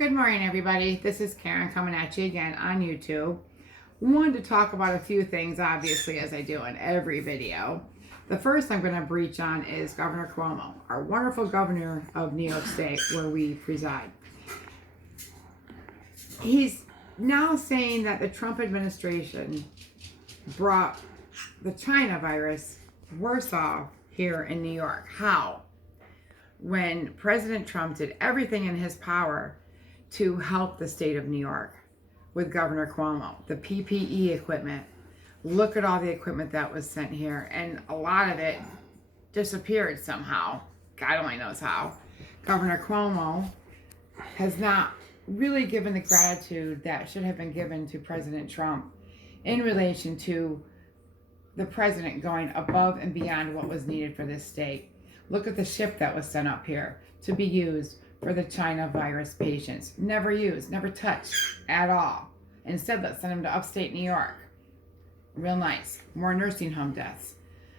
Good morning, everybody. This is Karen coming at you again on YouTube. Wanted to talk about a few things, obviously, as I do in every video. The first I'm going to breach on is Governor Cuomo, our wonderful governor of New York State, where we preside. He's now saying that the Trump administration brought the China virus worse off here in New York. How? When President Trump did everything in his power to help the state of New York with Governor Cuomo, the PPE equipment. Look at all the equipment that was sent here, and a lot of it disappeared somehow. God only knows how. Governor Cuomo has not really given the gratitude that should have been given to President Trump in relation to the president going above and beyond what was needed for this state. Look at the ship that was sent up here to be used for the China virus patients. Never used, never touched at all. Instead, let's send them to upstate New York. Real nice. More nursing home deaths.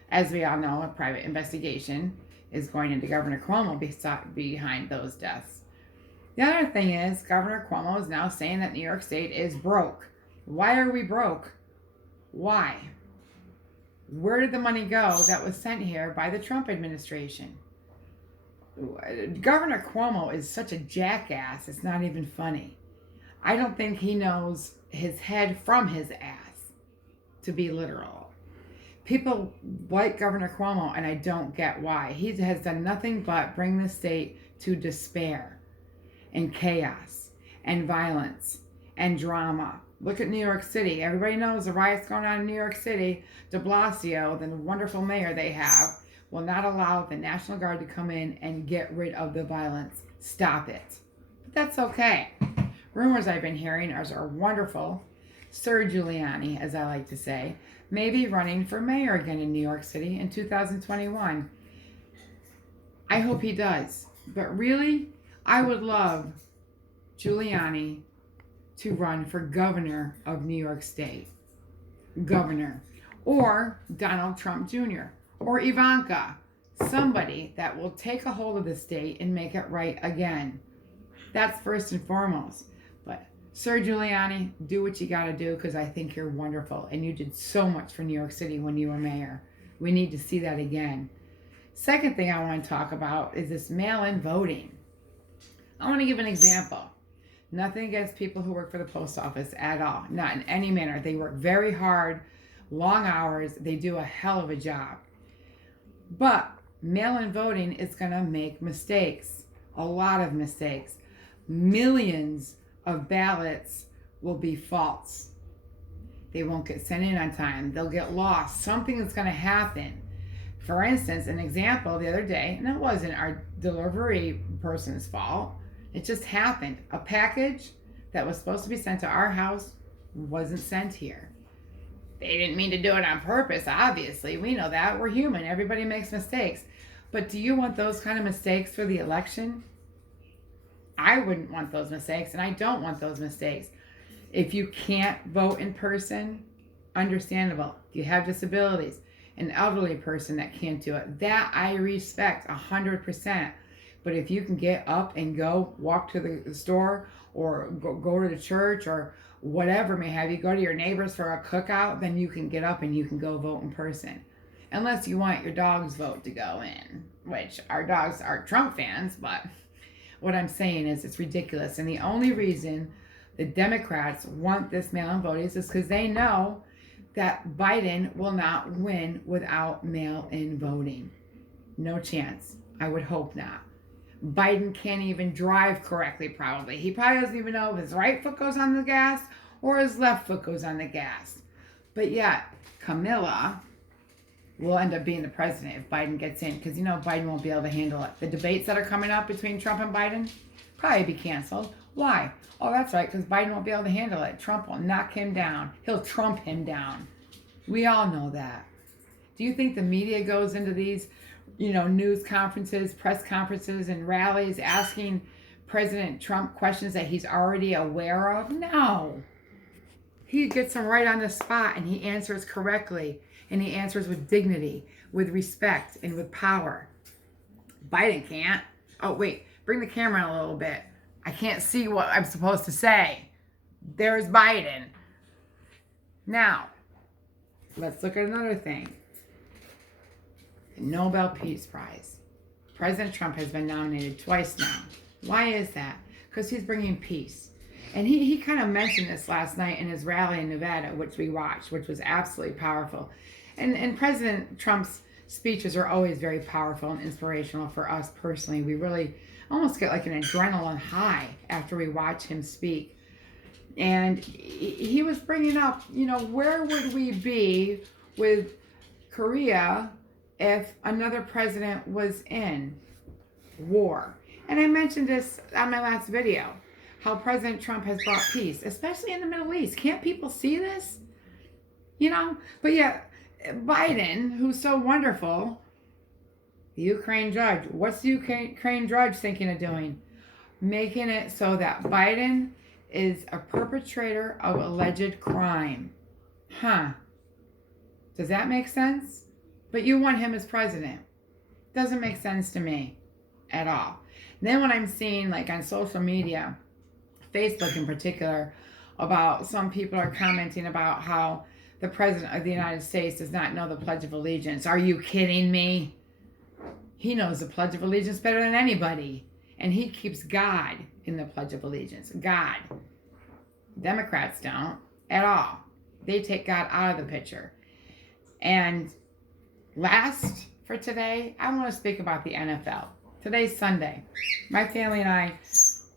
As we all know, a private investigation is going into Governor Cuomo behind those deaths. The other thing is, Governor Cuomo is now saying that New York State is broke. Why are we broke? Why? Where did the money go that was sent here by the Trump administration? Governor Cuomo is such a jackass, it's not even funny. I don't think he knows his head from his ass, to be literal. People like Governor Cuomo, and I don't get why. He has done nothing but bring the state to despair and chaos and violence and drama. Look at New York City. Everybody knows the riots going on in New York City. De Blasio, the wonderful mayor they have, will not allow the National Guard to come in and get rid of the violence. Stop it. But that's okay. Rumors I've been hearing are wonderful. Sir Giuliani, as I like to say, may be running for mayor again in New York City in 2021. I hope he does. But really, I would love Giuliani to run for governor of New York State. Governor. Or Donald Trump Jr. or Ivanka. Somebody that will take a hold of the state and make it right again. That's first and foremost. But Sir Giuliani, do what you got to do, because I think you're wonderful and you did so much for New York City when you were mayor. We need to see that again. Second thing I want to talk about is this mail-in voting. I want to give an example. Nothing against people who work for the post office at all. Not in any manner. They work very hard, long hours. They do a hell of a job. But mail-in voting is going to make mistakes. A lot of mistakes. Millions of ballots will be false. They won't get sent in on time. They'll get lost. Something is going to happen. For instance, an example the other day, and it wasn't our delivery person's fault. It just happened. A package that was supposed to be sent to our house wasn't sent here. They didn't mean to do it on purpose, obviously. We know that. We're human. Everybody makes mistakes. But do you want those kind of mistakes for the election? I wouldn't want those mistakes, and I don't want those mistakes. If you can't vote in person, understandable. If you have disabilities, an elderly person that can't do it, that I respect 100%. But if you can get up and go, walk to the store, or go to the church, or whatever may have you, go to your neighbors for a cookout, then you can get up and you can go vote in person. Unless you want your dog's vote to go in, which our dogs are Trump fans, but what I'm saying is it's ridiculous. And the only reason the Democrats want this mail-in voting is because they know that Biden will not win without mail-in voting. No chance. I would hope not. Biden can't even drive correctly, probably. He probably doesn't even know if his right foot goes on the gas or his left foot goes on the gas. But yet, Camilla will end up being the president if Biden gets in, because Biden won't be able to handle it. The debates that are coming up between Trump and Biden probably be canceled. Why? Oh, that's right, because Biden won't be able to handle it. Trump will knock him down. He'll Trump him down. We all know that. Do you think the media goes into these news conferences, press conferences, and rallies asking President Trump questions that he's already aware of? No. He gets them right on the spot, and he answers correctly, and he answers with dignity, with respect, and with power. Biden can't. Oh, wait. Bring the camera in a little bit. I can't see what I'm supposed to say. There's Biden. Now, let's look at another thing. The Nobel Peace Prize. President Trump has been nominated twice now. Why is that? Because he's bringing peace. And he kind of mentioned this last night in his rally in Nevada, which we watched, which was absolutely powerful. And President Trump's speeches are always very powerful and inspirational for us personally. We really almost get like an adrenaline high after we watch him speak. And he was bringing up, where would we be with Korea if another president was in war? And I mentioned this on my last video, how President Trump has brought peace, especially in the Middle East. Can't people see this? But yeah, Biden, who's so wonderful, the Ukraine judge, what's the Ukraine judge thinking of doing? Making it so that Biden is a perpetrator of alleged crime. Does that make sense? But you want him as president. Doesn't make sense to me at all. And then when I'm seeing, like on social media, Facebook in particular, about some people are commenting about how the president of the United States does not know the Pledge of Allegiance. Are you kidding me? He knows the Pledge of Allegiance better than anybody. And he keeps God in the Pledge of Allegiance. God. Democrats don't at all. They take God out of the picture. And last for today, I want to speak about the NFL. Today's Sunday. My family and I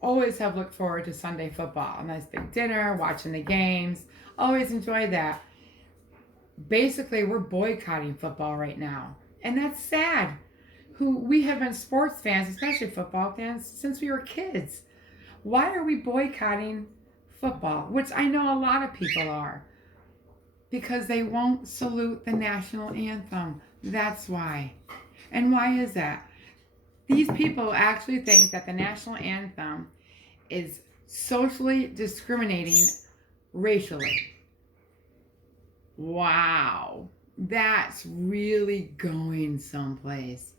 always have looked forward to Sunday football. A nice big dinner, watching the games. Always enjoy that. Basically, we're boycotting football right now. And that's sad. We have been sports fans, especially football fans, since we were kids. Why are we boycotting football? Which I know a lot of people are. Because they won't salute the national anthem. That's why. And why is that? These people actually think that the national anthem is socially discriminating racially. Wow. That's really going someplace.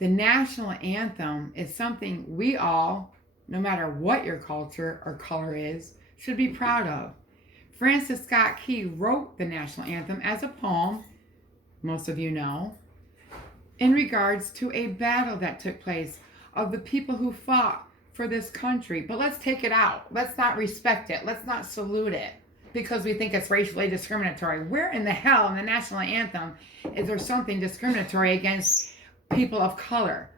The national anthem is something we all, no matter what your culture or color is, should be proud of. Francis Scott Key wrote the national anthem as a poem, most of you know, in regards to a battle that took place of the people who fought for this country. But let's take it out. Let's not respect it. Let's not salute it because we think it's racially discriminatory. Where in the hell in the national anthem is there something discriminatory against people of color?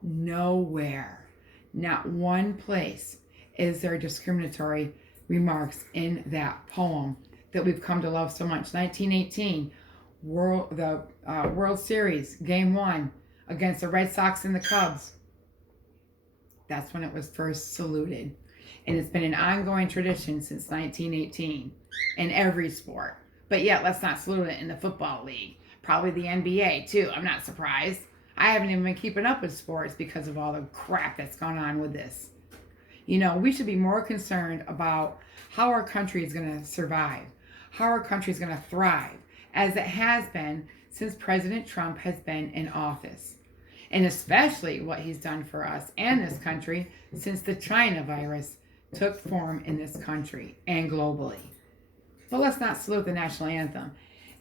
Nowhere. Not one place is there discriminatory remarks in that poem that we've come to love so much. 1918, World Series, Game 1 against the Red Sox and the Cubs. That's when it was first saluted. And it's been an ongoing tradition since 1918 in every sport. But yet, let's not salute it in the football league. Probably the NBA, too. I'm not surprised. I haven't even been keeping up with sports because of all the crap that's gone on with this. We should be more concerned about how our country is going to survive, how our country is going to thrive, as it has been since President Trump has been in office. And especially what he's done for us and this country since the China virus took form in this country and globally. But let's not salute the national anthem.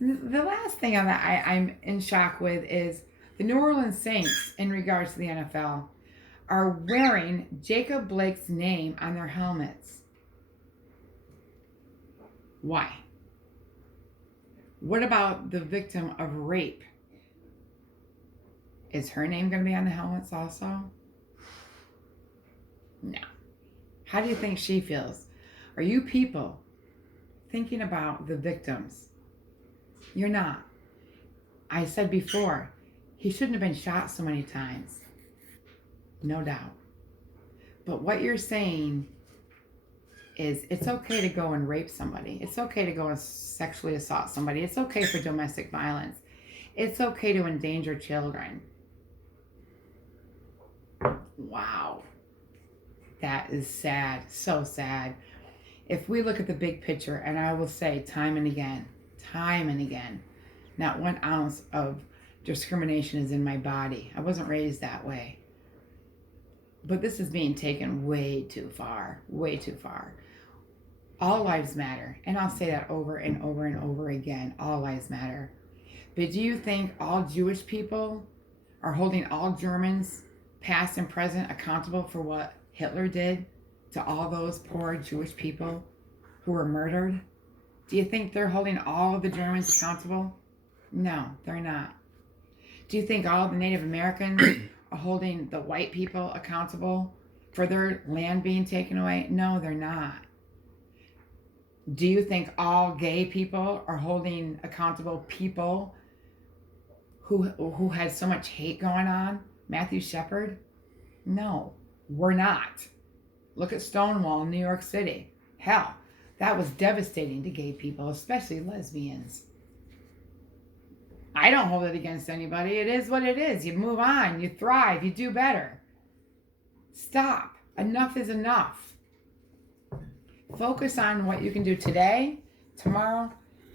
The last thing I'm in shock with is the New Orleans Saints, in regards to the NFL, are wearing Jacob Blake's name on their helmets. Why? What about the victim of rape? Is her name going to be on the helmets also? No. How do you think she feels? Are you people thinking about the victims? You're not. I said before, he shouldn't have been shot so many times. No doubt. But what you're saying is it's okay to go and rape somebody. It's okay to go and sexually assault somebody. It's okay for domestic violence. It's okay to endanger children. Wow. That is sad. So sad. If we look at the big picture, and I will say time and again, not 1 ounce of discrimination is in my body. I wasn't raised that way. But this is being taken way too far, way too far. All lives matter. And I'll say that over and over and over again. All lives matter. But do you think all Jewish people are holding all Germans, past and present, accountable for what Hitler did to all those poor Jewish people who were murdered? Do you think they're holding all of the Germans accountable? No, they're not. Do you think all the Native Americans are holding the white people accountable for their land being taken away? No, they're not. Do you think all gay people are holding accountable people who had so much hate going on? Matthew Shepard? No, we're not. Look at Stonewall in New York City. Hell, that was devastating to gay people, especially lesbians. I don't hold it against anybody. It is what it is. You move on, you thrive, you do better. Stop. Enough is enough. Focus on what you can do today, tomorrow,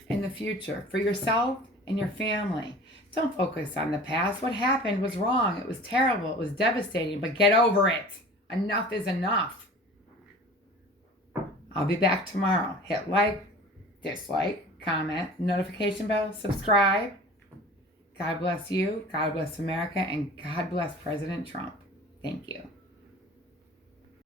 and the future for yourself and your family. Don't focus on the past. What happened was wrong. It was terrible. It was devastating, but get over it. Enough is enough. I'll be back tomorrow. Hit like, dislike, comment, notification bell, subscribe. God bless you, God bless America, and God bless President Trump. Thank you.